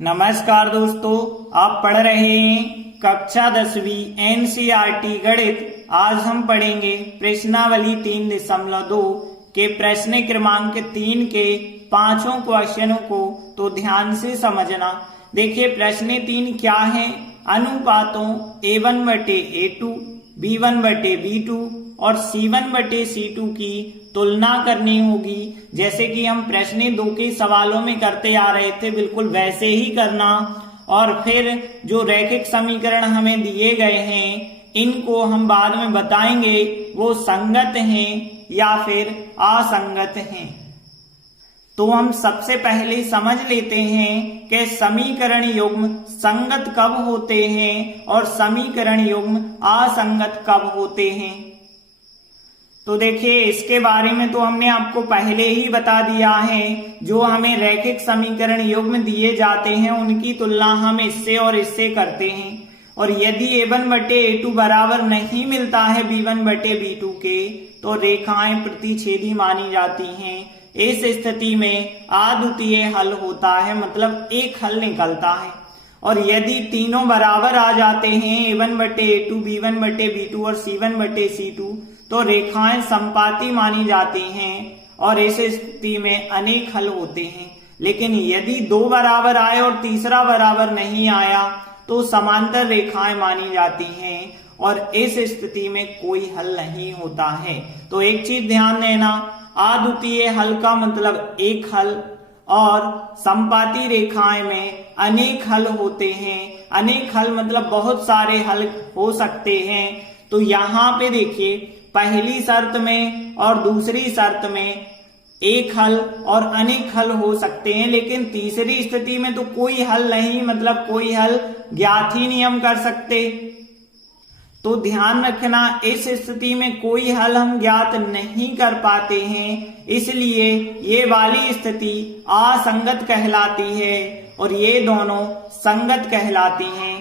नमस्कार दोस्तों, आप पढ़ रहे हैं कक्षा 10वीं एनसीईआरटी गणित। आज हम पढ़ेंगे प्रश्नावली 3.2 के प्रश्न क्रमांक 3 के पांचों क्वेश्चनों को तो ध्यान से समझना। देखिए प्रश्न 3 क्या है। अनुपातों A1/A2, B1/B2 और C1/C2 की तुलना करनी होगी। जैसे कि हम प्रश्न 2 के सवालों में करते आ रहे थे, बिल्कुल वैसे ही करना। और फिर जो रैखिक समीकरण हमें दिए गए हैं, इनको हम बाद में बताएंगे वो संगत हैं या फिर असंगत हैं। तो हम सबसे पहले समझ लेते हैं कि समीकरण युग्म संगत कब होते हैं और समीकरण युग्म असंगत कब होते हैं। तो देखिए इसके बारे में तो हमने आपको पहले ही बता दिया है। जो हमें रैखिक समीकरण युग्म दिए जाते हैं उनकी तुलना हम इससे और इससे करते हैं। और यदि A1/A2 बराबर नहीं मिलता है B1/B2 के, तो रेखाएं प्रतिच्छेदी मानी जाती हैं। इस स्थिति में अद्वितीय हल होता है, मतलब एक हल निकलता है। और यदि तीनों बराबर आ जाते हैं A1/A2, B1/B2 और C1/C2, तो रेखाएं संपाती मानी जाती हैं और इस स्थिति में अनेक हल होते हैं। लेकिन यदि दो बराबर आए और तीसरा बराबर नहीं आया तो समांतर रेखाएं मानी जाती हैं और इस स्थिति में कोई हल नहीं होता है। तो एक चीज ध्यान देना, अद्वितीय हल का मतलब एक हल और संपाती रेखाएं में अनेक हल होते हैं। अनेक हल मतलब बहुत सारे हल हो सकते हैं। तो यहाँ पे देखिए पहली शर्त में और दूसरी शर्त में एक हल और अनेक हल हो सकते हैं, लेकिन तीसरी स्थिति में तो कोई हल नहीं, मतलब कोई हल ज्ञात ही नहीं हम कर सकते। तो ध्यान रखना, इस स्थिति में कोई हल हम ज्ञात नहीं कर पाते हैं, इसलिए ये वाली स्थिति असंगत कहलाती है और ये दोनों संगत कहलाती हैं।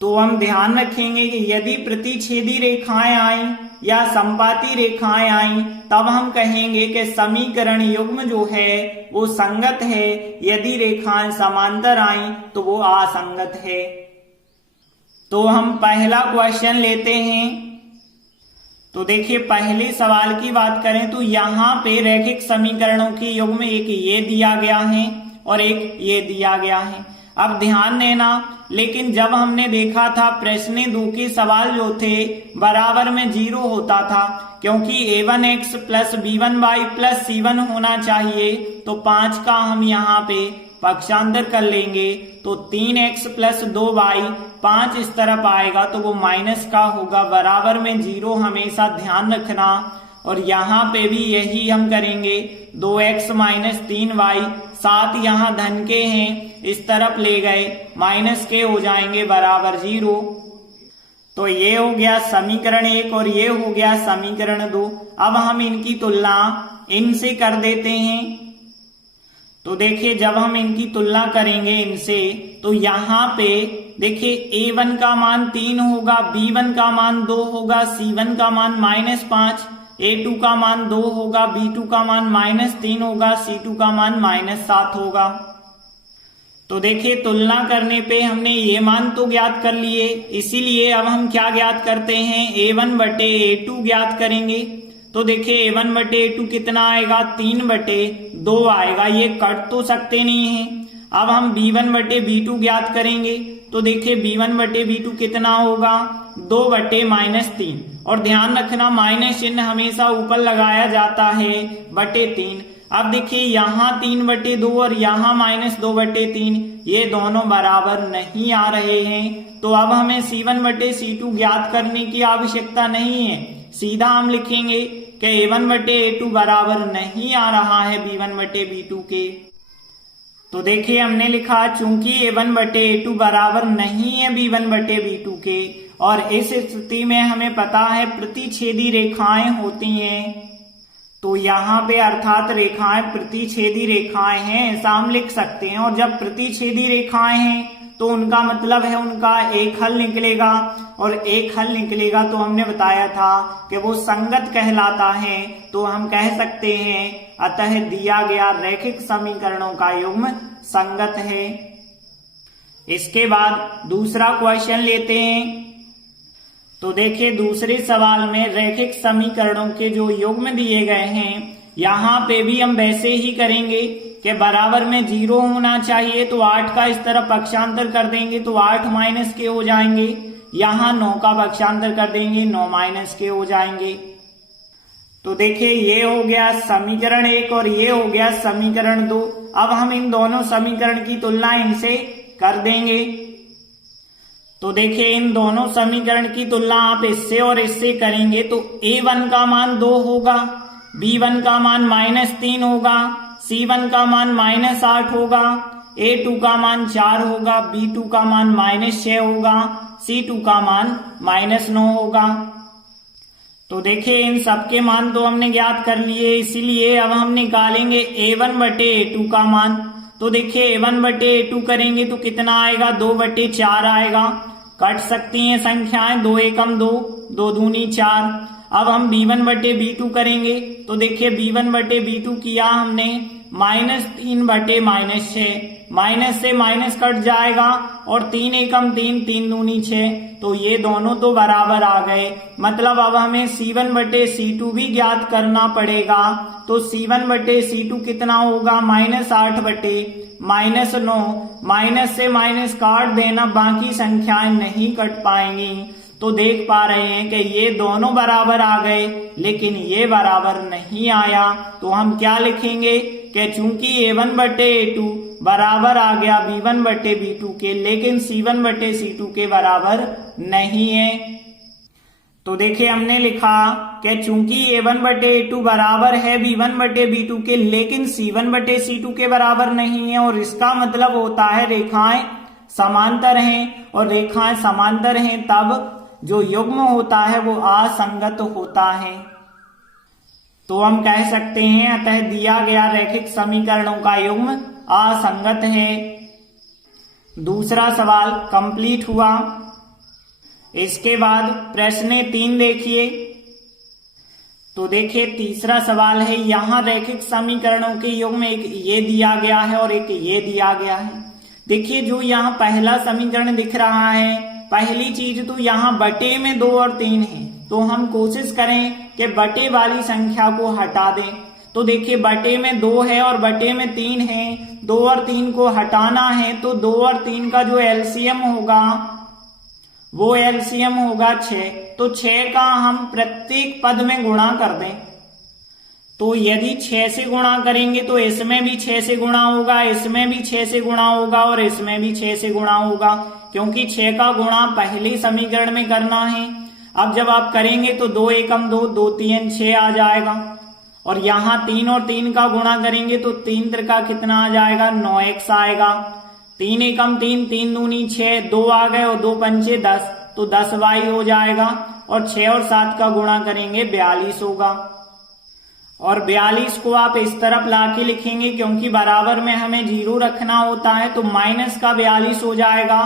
तो हम ध्यान रखेंगे कि यदि प्रतिच्छेदी रेखाएं आई या संपाती रेखाएं आई, तब हम कहेंगे कि समीकरण युग्म जो है वो संगत है। यदि रेखाएं समांतर आई तो वो असंगत है। तो हम पहला क्वेश्चन लेते हैं। तो देखिए पहले सवाल की बात करें तो यहाँ पे रैखिक समीकरणों की युग्म एक ये दिया गया है और एक ये दिया गया है। अब ध्यान देना, लेकिन जब हमने देखा था प्रश्न 2 के सवाल जो थे बराबर में 0 होता था, क्योंकि A1x plus B1y plus C1 होना चाहिए। तो 5 का हम यहाँ पे पक्षांतर कर लेंगे तो 3x प्लस 2y, 5 इस तरफ आएगा तो वो माइनस का होगा। बराबर में 0 हमेशा ध्यान रखना। और यहाँ पे भी यही हम करेंगे, 2x माइनस 3y, 7 यहाँ धन के हैं, इस तरफ ले गए माइनस के हो जाएंगे बराबर 0। तो ये हो गया समीकरण 1 और ये हो गया समीकरण 2। अब हम इनकी तुलना इनसे कर देते हैं। तो देखिए जब हम इनकी तुलना करेंगे इनसे, तो यहाँ पे देखिए A1 का मान 3 होगा, B1 का मान 2 होगा, C1 का मान -5, A2 का मान 2 होगा, B2 का मान -3 होगा, C2 का मान -7 होगा। तो देखिए तुलना करने पे हमने ये मान तो ज्ञात कर लिए, इसीलिए अब हम क्या ज्ञात करते हैं, A1/A2 ज्ञात करेंगे। तो देखिए A1/A2 कितना आएगा, 3/2 आएगा। ये कट तो सकते नहीं हैं। अब हम B1/B2 ज्ञात करेंगे। तो देखिए B1/B2 कितना होगा, 2/-3। और ध्यान रखना माइनस चिन्ह हमेशा ऊपर लगाया जाता है, /3। अब देखिए यहाँ 3/2 और यहाँ -2/3, ये दोनों बराबर नहीं आ रहे हैं। तो अब हमें C1/C2 ज्ञात करने की आवश्यकता नहीं है, सीधा हम लिखेंगे कि A1/A2 बराबर नहीं आ रहा है B1/B2 के। तो देखिए हमने लिखा चूंकि A1/A2 बराबर नहीं है B1/B2 के, और इस स्थिति में हमें पता है प्रतिच्छेदी रेखाएं होती हैं। तो यहाँ पे अर्थात रेखाएं प्रतिच्छेदी रेखाएं हैं, ऐसा हम लिख सकते हैं। और जब प्रतिच्छेदी रेखाएं हैं तो उनका मतलब है उनका एक हल निकलेगा, और एक हल निकलेगा तो हमने बताया था कि वो संगत कहलाता है। तो हम कह सकते हैं अतः दिया गया रैखिक समीकरणों का युग्म संगत है। इसके बाद दूसरा क्वेश्चन लेते हैं। तो देखिए दूसरे सवाल में रैखिक समीकरणों के जो युग्म दिए गए हैं, यहाँ पे भी हम वैसे ही करेंगे कि बराबर में 0 होना चाहिए, तो 8 का इस तरफ पक्षांतर कर देंगे तो 8 माइनस के हो जाएंगे। यहाँ 9 का पक्षांतर कर देंगे, 9 माइनस के हो जाएंगे। तो देखिए ये हो गया समीकरण 1 और ये हो गया समीकरण 2। अब हम इन दोनों समीकरण की तुलना इनसे कर देंगे। तो देखिए इन दोनों समीकरण की तुलना आप इससे और इससे करेंगे तो a1 का मान 2 होगा, b1 का मान -3 होगा, c1 का मान -8 होगा, a2 का मान 4 होगा, b2 का मान -6 होगा, c2 का मान -9 होगा। तो देखिए इन सबके मान तो हमने ज्ञात कर लिए, इसीलिए अब हम निकालेंगे a1 बटे a2 का मान। तो देखिए a1 बटे a2 करेंगे तो कितना आएगा, 2 बटे 4 आएगा। कट सकती हैं संख्याएं, 2 एकम 2, 2 दूनी 4। अब हम b1 बटे b2 करेंगे तो देखिए b1 बटे b2 किया हमने -3 बटे -6, माइनस से माइनस कट जाएगा और 3 एकम 3, 3 दूनी 6, तो ये दोनों तो बराबर आ गए। मतलब अब हमें c1 बटे c2 भी ज्ञात करना पड़ेगा। तो c1 बटे c2 कितना होगा, -8 बटे -9, माइनस से माइनस काट देना, बाकी संख्याएं नहीं कट पाएंगी। तो देख पा रहे हैं कि ये दोनों बराबर आ गए, लेकिन ये बराबर नहीं आया। तो हम क्या लिखेंगे कि चूंकि a1 बटे a2 बराबर आ गया b1 बटे b2 के, लेकिन c1 बटे c2 के बराबर नहीं है। तो देखिए हमने लिखा कि चूंकि a1 बटे a2 बराबर है b1 बटे b2 के, लेकिन c1 बटे c2 के बराबर नहीं है। और इसका मतलब होता है रेखाएं समांतर हैं, और रेखाएं समांतर हैं तब जो युग्म होता है वो असंगत होता है। तो हम कह सकते हैं अतः दिया गया रैखिक समीकरणों का युग्म असंगत है। दूसरा सवाल कंप्लीट हुआ। इसके बाद प्रश्न 3 देखिए। तो देखिए तीसरा सवाल है, यहाँ रैखिक समीकरणों के युग्म एक ये दिया गया है और एक ये दिया गया है। देखिए जो यहाँ पहला समीकरण दिख रहा है, पहली चीज तो यहाँ बटे में 2 और 3 है, तो हम कोशिश करें कि बटे वाली संख्या को हटा दें। तो देखिए बटे में 2 है और बटे में 3 है, 2 और 3 को हटाना है, तो 2 और 3 का जो एलसीएम होगा वो एलसीएम होगा 6। तो 6 का हम प्रत्येक पद में गुणा कर दें। तो यदि 6 से गुणा करेंगे तो इसमें भी 6 से गुणा होगा, इसमें भी 6 से गुणा होगा और इसमें भी 6 से गुणा होगा, क्योंकि 6 का गुणा पहले समीकरण में करना है। अब जब आप करेंगे तो 2 एकम 2, 2 3 6 आ जाएगा, और यहाँ 3 और 3 का गुणा करेंगे तो 3 त्रिका कितना आ जाएगा, 9x आएगा। 3 एकम 3, 3 दूनी 6, 2 आ गए और 2 पंचे 10, तो 10y हो जाएगा। और 6 और 7 का गुणा करेंगे 42 होगा। और 42 को आप इस तरफ लाके लिखेंगे, क्योंकि बराबर में हमें 0 रखना होता है, तो माइनस का 42 हो जाएगा।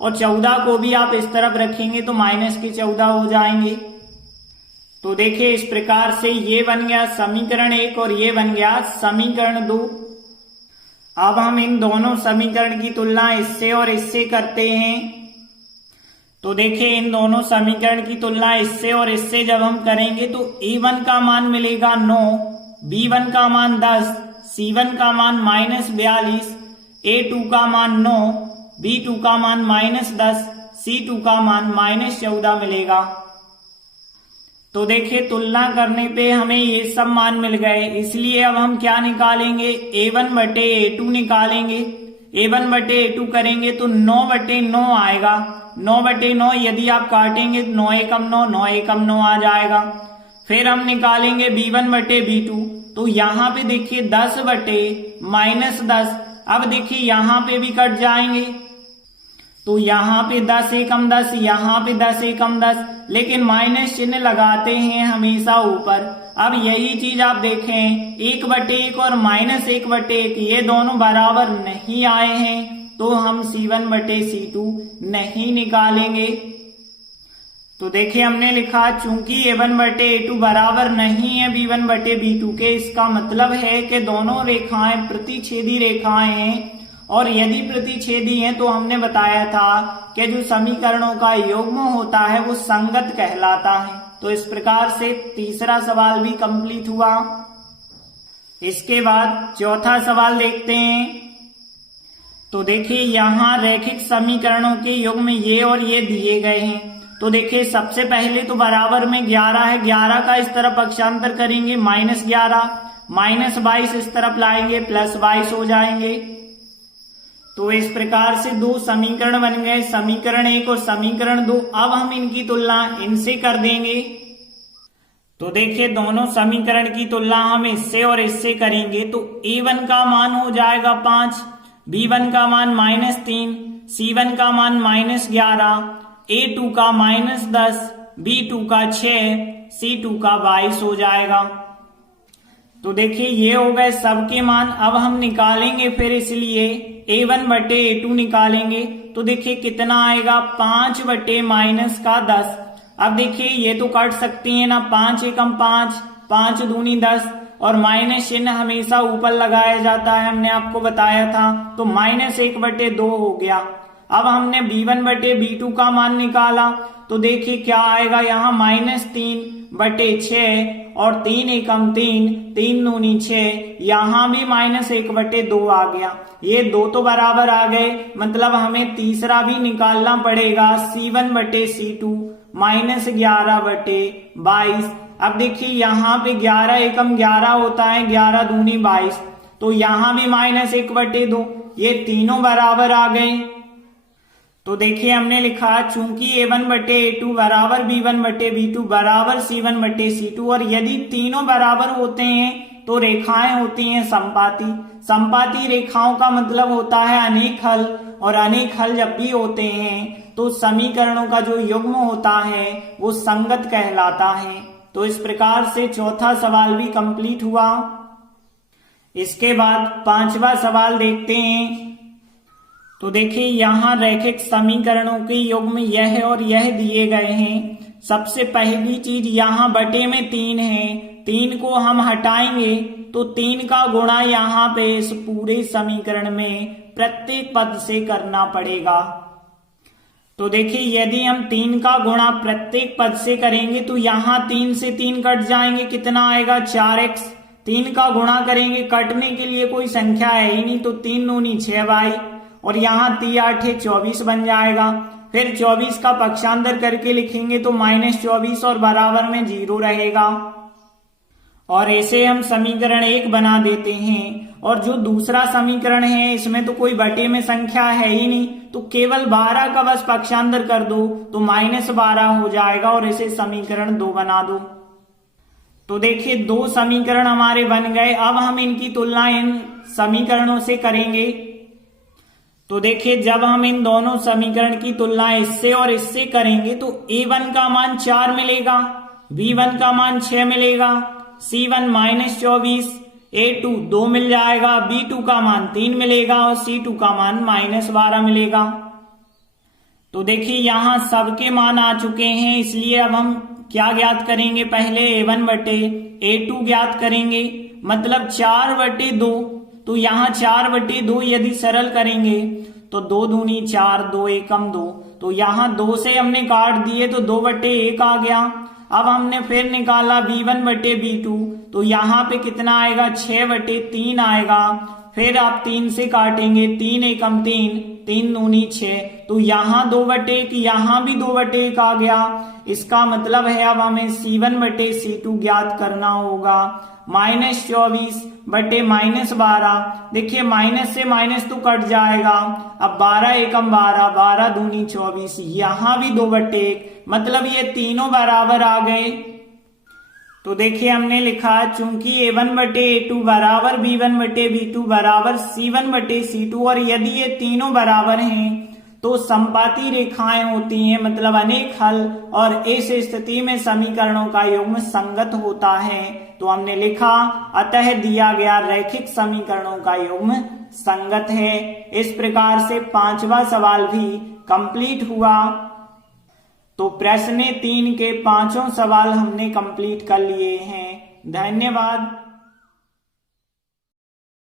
और 14 को भी आप इस तरफ रखेंगे तो माइनस के 14 हो जाएंगे। तो देखिए इस प्रकार से ये बन गया समीकरण 1 और ये बन गया समीकरण 2। अब हम इन दोनों समीकरण की तुलना इससे और इससे करते हैं। तो देखिए इन दोनों समीकरण की तुलना इससे और इससे जब हम करेंगे तो a1 का मान मिलेगा 9, b1 का मान 10, c1 का मान -42, a2 का मान 9, b2 का मान -10, c2 का मान -14 मिलेगा। तो देखिए तुलना करने पे हमें ये सब मान मिल गए, इसलिए अब हम क्या निकालेंगे, a1 बटे a2 निकालेंगे। a1 बटे a2 करेंगे तो 9 बटे 9 आएगा। 9 बटे 9 यदि आप काटेंगे 9 एकम 9, 9 एकम 9 आ जाएगा। फिर हम निकालेंगे b1 बटे b2, तो यहाँ पे देखिए 10 बटे -10। अब देखिए यहाँ पे भी कट जाएंगे, तो यहाँ पे 10 एकम 10, यहाँ पे 10 एकम 10, लेकिन माइनस चिन्ह लगाते हैं हमेशा ऊपर। अब यही चीज आप देखें, 1/1 और -1/1 ये दोनों बराबर नहीं आए हैं, तो हम c1 बटे c2 नहीं निकालेंगे। तो देखिए हमने लिखा चूंकि a1 बटे a2 बराबर नहीं है b1 बटे b2 के, इसका मतलब है कि दोनों रेखाएं प्रतिच्छेदी रेखाएं हैं और यदि प्रतिच्छेदी हैं तो हमने बताया था कि जो समीकरणों का युग्म होता है वो संगत कहलाता है। तो इस प्रकार से तीसरा सवाल भी कंप्लीट हुआ। इसके बाद चौथा सवाल देखते हैं। तो देखिए यहाँ रैखिक समीकरणों के युग्म ये और ये दिए गए हैं। तो देखिए सबसे पहले तो बराबर में 11 है, 11 का इस तरफ पक्षांतर करेंगे -11, -22 इस तरफ लाएंगे +22 हो जाएंगे। तो इस प्रकार से दो समीकरण बन गए, समीकरण 1 और समीकरण 2। अब हम इनकी तुलना इनसे कर देंगे। तो देखिए दोनों समीकरण की तुलना हम इससे और इससे करेंगे तो a1 का मान हो जाएगा 5, b1 का मान -3, c1 का मान -11, a2 का -10, b2 का 6, c2 का 22 हो जाएगा। तो देखिए ये हो गए सबके मान। अब हम निकालेंगे फिर, इसलिए a1 बटे a2 निकालेंगे। तो देखिए कितना आएगा 5 बटे -10। अब देखिए ये तो काट सकती है ना, 5 एकम 5, 5 दूनी 10 और माइनस चिन्ह हमेशा ऊपर लगाया जाता है, हमने आपको बताया था। तो -1 बटे 2 हो गया। अब हमने b1 बटे b2 का मान निकाला तो देखिए क्या आएगा यहाँ -3 बटे 6 और 3 एकम 3, 3 दूनी 6, यहाँ भी -1 बटे 2 आ गया। ये दो तो बराबर आ गए, मतलब हमें तीसरा भी निकालना पड़ेगा, c1 बटे c2 -11 बटे 22। अब देखिए यहाँ पे 11 एकम 11 होता है, 11 दूनी 22, तो यहाँ भी -1 बटे 2, ये तीनों बराबर आ गए। तो देखिए हमने लिखा चूंकि a1 बटे a2 बराबर b1 बटे b2 बराबर c1 बटे c2 और यदि तीनों बराबर होते हैं तो रेखाएं होती हैं समपाती। समपाती रेखाओं का मतलब होता है अनेक हल, और अनेक हल जब भी होते हैं तो समीकरणों का जो युग्म होता है वो संगत कहलाता है। तो इस प्रकार से चौथा सवाल भी कंप्लीट हुआ। इसके बाद पांचवा सवाल देखते हैं। तो देखिए यहाँ रैखिक समीकरणों के युग्म यह और यह दिए गए हैं। सबसे पहली चीज यहाँ बटे में 3 है, 3 को हम हटाएंगे तो 3 का गुणा यहाँ पे इस पूरे समीकरण में प्रत्येक पद से करना पड़ेगा। तो देखिए यदि हम 3 का गुणा प्रत्येक पद से करेंगे तो यहाँ 3 से 3 कट जाएंगे, कितना आएगा 4x। 3 का गुणा करेंगे, कटने के लिए कोई संख्या है ही नहीं, तो 3 दूनी 6y और यहाँ 3 8 24 बन जाएगा। फिर 24 का पक्षांतर करके लिखेंगे तो -24 और बराबर में 0 रहेगा। और ऐसे हम समीकरण 1 बना देते हैं। और जो दूसरा समीकरण है इसमें तो कोई बटे में संख्या है ही नहीं, तो केवल 12 का बस पक्षांतर कर दो तो -12 हो जाएगा और इसे समीकरण 2 बना दो। तो देखिए दो समीकरण हमारे बन गए। अब हम इनकी तुलना इन समीकरणों से करेंगे। तो देखिए जब हम इन दोनों समीकरण की तुलना इससे और इससे करेंगे तो a1 का मान 4 मिलेगा, b1 का मान 6 मिलेगा, c1 -24, a2 2 मिल जाएगा, b2 का मान 3 मिलेगा और c2 का मान -12 मिलेगा। तो देखिए यहाँ सबके मान आ चुके हैं, इसलिए अब हम क्या ज्ञात करेंगे, पहले a1 बटे a2 ज्ञात करेंगे, मतलब 4 बटे 2। तो यहाँ 4 बटे 2 यदि सरल करेंगे तो 2 दूनी 4, 2 एकम 2, तो यहाँ 2 से हमने काट दिए तो 2 बटे 1 आ गया। अब हमने फिर निकाला b1 बटे b2, तो यहाँ पे कितना आएगा 6 बटे 3 आएगा। फिर आप 3 से काटेंगे, 3 एकम 3, 3 दूनी 6, तो यहाँ 2 बटे 1, यहाँ भी 2 बटे 1 आ गया। इसका मतलब है अब हमें c1 बटे c2 ज्ञात करना होगा। -24 बटे -12, देखिए माइनस से माइनस तो कट जाएगा। अब 12 एकम 12, 12 दूनी 24, यहाँ भी 2 बटे 1, मतलब ये तीनों बराबर आ गए। तो देखिए हमने लिखा चूंकि a1 बटे a2 बराबर b1 बटे b2 बराबर c1 बटे c2 और यदि ये तीनों बराबर हैं तो समपाती रेखाएं होती हैं, मतलब अनेक हल, और इस स्थिति में समीकरणों का युग्म संगत होता है। तो हमने लिखा अतः दिया गया रैखिक समीकरणों का युग्म संगत है। इस प्रकार से पांचवा सवाल भी कंप्लीट हुआ। तो प्रश्न 3 के 5 सवाल हमने कंप्लीट कर लिए हैं। धन्यवाद।